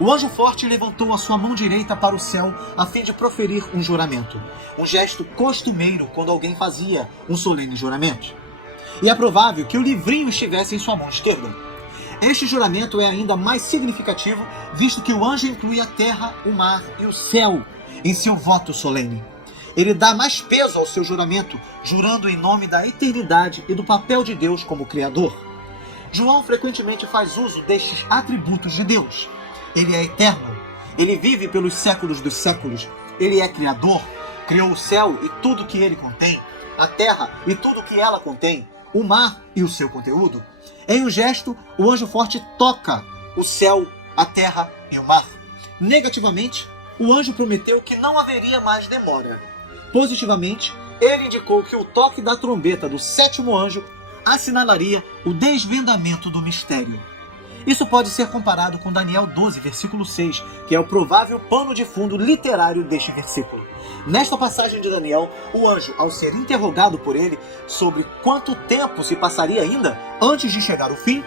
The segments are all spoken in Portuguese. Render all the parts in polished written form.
O anjo forte levantou a sua mão direita para o céu a fim de proferir um juramento. Um gesto costumeiro quando alguém fazia um solene juramento. E é provável que o livrinho estivesse em sua mão esquerda. Este juramento é ainda mais significativo, visto que o anjo inclui a terra, o mar e o céu em seu voto solene. Ele dá mais peso ao seu juramento, jurando em nome da eternidade e do papel de Deus como Criador. João frequentemente faz uso destes atributos de Deus. Ele é eterno, ele vive pelos séculos dos séculos, ele é Criador, criou o céu e tudo que ele contém, a terra e tudo que ela contém, o mar e o seu conteúdo. Em um gesto, o anjo forte toca o céu, a terra e o mar. Negativamente, o anjo prometeu que não haveria mais demora. Positivamente, ele indicou que o toque da trombeta do sétimo anjo assinalaria o desvendamento do mistério. Isso pode ser comparado com Daniel 12, versículo 6, que é o provável pano de fundo literário deste versículo. Nesta passagem de Daniel, o anjo, ao ser interrogado por ele sobre quanto tempo se passaria ainda antes de chegar o fim,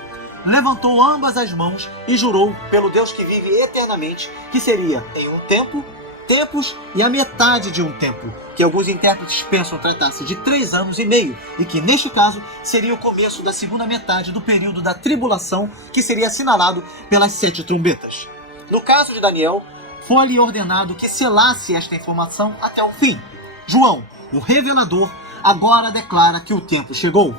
levantou ambas as mãos e jurou pelo Deus que vive eternamente que seria em um tempo, tempos e a metade de um tempo, que alguns intérpretes pensam tratar-se de 3 anos e meio, e que neste caso seria o começo da segunda metade do período da tribulação, que seria assinalado pelas 7 trombetas. No caso de Daniel, foi-lhe ordenado que selasse esta informação até o fim. João, o revelador, agora declara que o tempo chegou.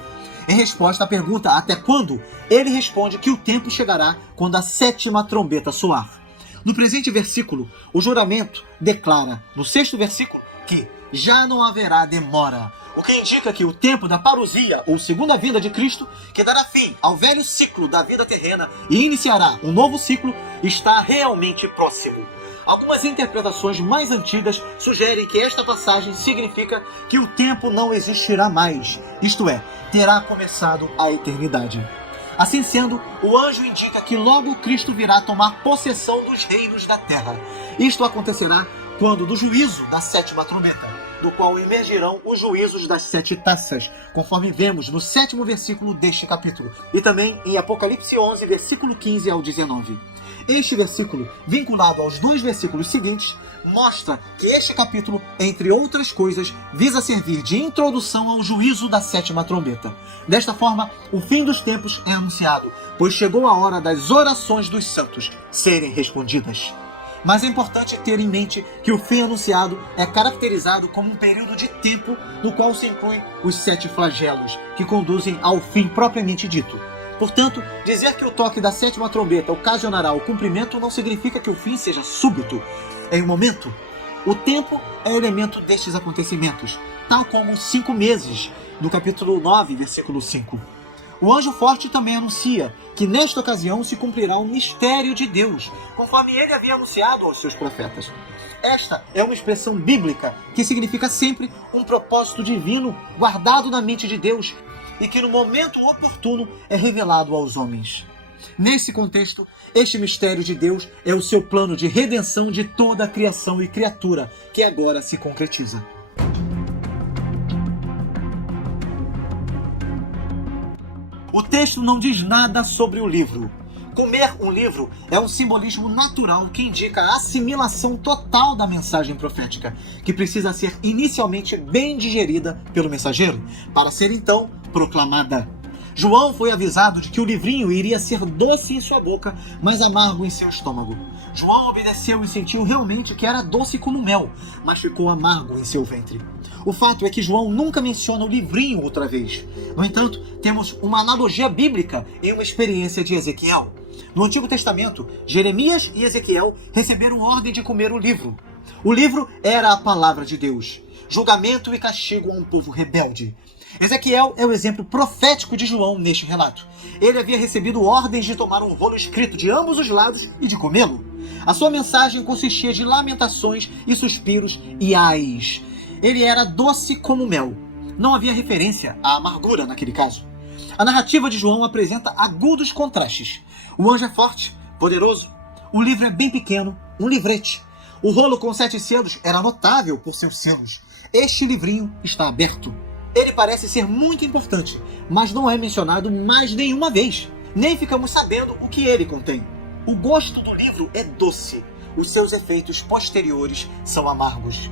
Em resposta à pergunta até quando, ele responde que o tempo chegará quando a 7ª trombeta soar. No presente versículo, o juramento declara, no 6º versículo, que já não haverá demora, o que indica que o tempo da parousia, ou segunda vinda de Cristo, que dará fim ao velho ciclo da vida terrena e iniciará um novo ciclo, está realmente próximo. Algumas interpretações mais antigas sugerem que esta passagem significa que o tempo não existirá mais, isto é, terá começado a eternidade. Assim sendo, o anjo indica que logo Cristo virá tomar possessão dos reinos da terra. Isto acontecerá quando do juízo da 7ª trombeta, do qual emergirão os juízos das 7 taças, conforme vemos no 7º versículo deste capítulo, e também em Apocalipse 11, versículo 15 ao 19. Este versículo, vinculado aos 2 versículos seguintes, mostra que este capítulo, entre outras coisas, visa servir de introdução ao juízo da 7ª trombeta. Desta forma, o fim dos tempos é anunciado, pois chegou a hora das orações dos santos serem respondidas. Mas é importante ter em mente que o fim anunciado é caracterizado como um período de tempo no qual se inclui os 7 flagelos, que conduzem ao fim propriamente dito. Portanto, dizer que o toque da 7ª trombeta ocasionará o cumprimento não significa que o fim seja súbito. Em um momento, o tempo é elemento destes acontecimentos, tal como os 5 meses, no capítulo 9, versículo 5. O anjo forte também anuncia que nesta ocasião se cumprirá o mistério de Deus, conforme ele havia anunciado aos seus profetas. Esta é uma expressão bíblica que significa sempre um propósito divino guardado na mente de Deus e que no momento oportuno é revelado aos homens. Nesse contexto, este mistério de Deus é o seu plano de redenção de toda a criação e criatura, que agora se concretiza. O texto não diz nada sobre o livro. Comer um livro é um simbolismo natural que indica a assimilação total da mensagem profética, que precisa ser inicialmente bem digerida pelo mensageiro, para ser então proclamada. João foi avisado de que o livrinho iria ser doce em sua boca, mas amargo em seu estômago. João obedeceu e sentiu realmente que era doce como mel, mas ficou amargo em seu ventre. O fato é que João nunca menciona o livrinho outra vez. No entanto, temos uma analogia bíblica em uma experiência de Ezequiel. No Antigo Testamento, Jeremias e Ezequiel receberam ordem de comer o livro. O livro era a palavra de Deus, julgamento e castigo a um povo rebelde. Ezequiel é o exemplo profético de João neste relato. Ele havia recebido ordens de tomar um rolo escrito de ambos os lados e de comê-lo. A sua mensagem consistia de lamentações e suspiros e ais. Ele era doce como mel. Não havia referência à amargura naquele caso. A narrativa de João apresenta agudos contrastes. O anjo é forte, poderoso. O livro é bem pequeno, um livrete. O rolo com 7 selos era notável por seus selos. Este livrinho está aberto. Ele parece ser muito importante, mas não é mencionado mais nenhuma vez. Nem ficamos sabendo o que ele contém. O gosto do livro é doce, os seus efeitos posteriores são amargos.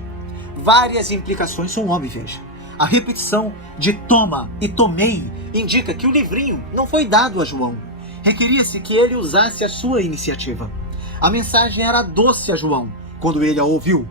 Várias implicações são óbvias. A repetição de toma e tomei indica que o livrinho não foi dado a João. Requeria-se que ele usasse a sua iniciativa. A mensagem era doce a João quando ele a ouviu.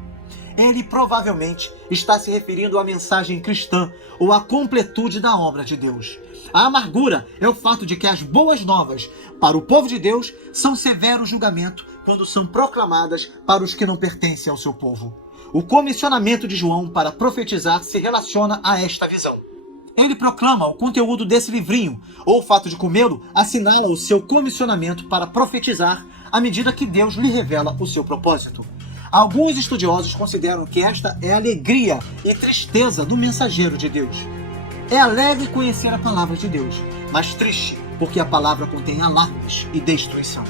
Ele provavelmente está se referindo à mensagem cristã ou à completude da obra de Deus. A amargura é o fato de que as boas novas para o povo de Deus são severo julgamento quando são proclamadas para os que não pertencem ao seu povo. O comissionamento de João para profetizar se relaciona a esta visão. Ele proclama o conteúdo desse livrinho, ou o fato de comê-lo assinala o seu comissionamento para profetizar à medida que Deus lhe revela o seu propósito. Alguns estudiosos consideram que esta é a alegria e tristeza do mensageiro de Deus. É alegre conhecer a palavra de Deus, mas triste porque a palavra contém alarmes e destruição.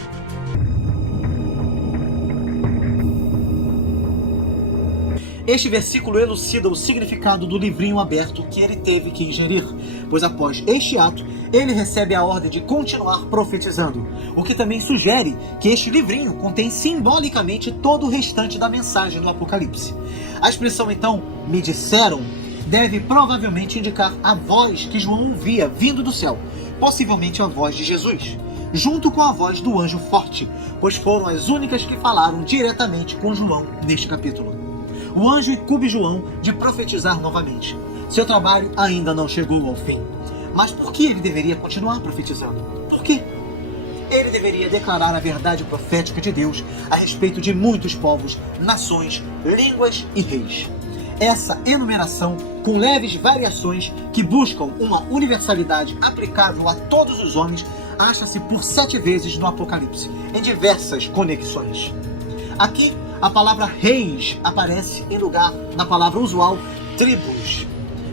Este versículo elucida o significado do livrinho aberto que ele teve que ingerir, pois após este ato, ele recebe a ordem de continuar profetizando, o que também sugere que este livrinho contém simbolicamente todo o restante da mensagem do Apocalipse. A expressão, então, me disseram, deve provavelmente indicar a voz que João ouvia vindo do céu, possivelmente a voz de Jesus, junto com a voz do anjo forte, pois foram as únicas que falaram diretamente com João neste capítulo. O anjo incube João de profetizar novamente. Seu trabalho ainda não chegou ao fim. Mas por que ele deveria continuar profetizando? Por quê? Ele deveria declarar a verdade profética de Deus a respeito de muitos povos, nações, línguas e reis. Essa enumeração, com leves variações que buscam uma universalidade aplicável a todos os homens, acha-se por 7 vezes no Apocalipse, em diversas conexões. Aqui, a palavra reis aparece em lugar da palavra usual tribos.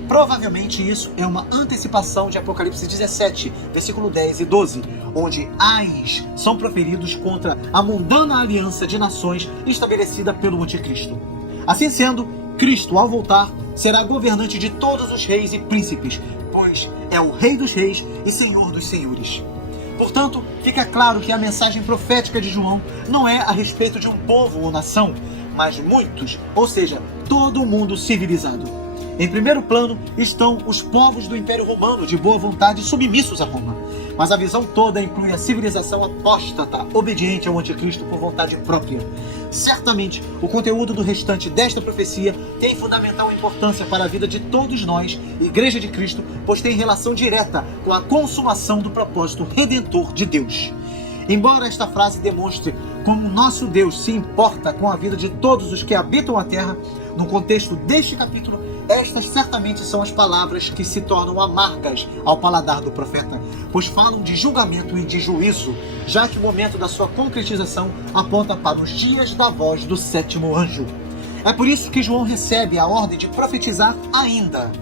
Provavelmente isso é uma antecipação de Apocalipse 17, versículo 10 e 12, onde ais são proferidos contra a mundana aliança de nações estabelecida pelo anticristo. Assim sendo, Cristo, ao voltar, será governante de todos os reis e príncipes, pois é o Rei dos reis e Senhor dos senhores. Portanto, fica claro que a mensagem profética de João não é a respeito de um povo ou nação, mas muitos, ou seja, todo o mundo civilizado. Em primeiro plano estão os povos do Império Romano de boa vontade submissos a Roma, mas a visão toda inclui a civilização apóstata, obediente ao anticristo por vontade própria. Certamente, o conteúdo do restante desta profecia tem fundamental importância para a vida de todos nós, Igreja de Cristo, pois tem relação direta com a consumação do propósito redentor de Deus. Embora esta frase demonstre como nosso Deus se importa com a vida de todos os que habitam a terra, no contexto deste capítulo, estas certamente são as palavras que se tornam amargas ao paladar do profeta, pois falam de julgamento e de juízo, já que o momento da sua concretização aponta para os dias da voz do 7º anjo. É por isso que João recebe a ordem de profetizar ainda.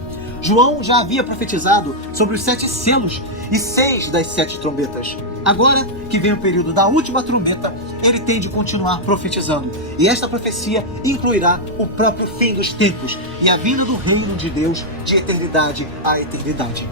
João já havia profetizado sobre os 7 selos e 6 das 7 trombetas. Agora que vem o período da última trombeta, ele tem de continuar profetizando. E esta profecia incluirá o próprio fim dos tempos e a vinda do reino de Deus de eternidade a eternidade.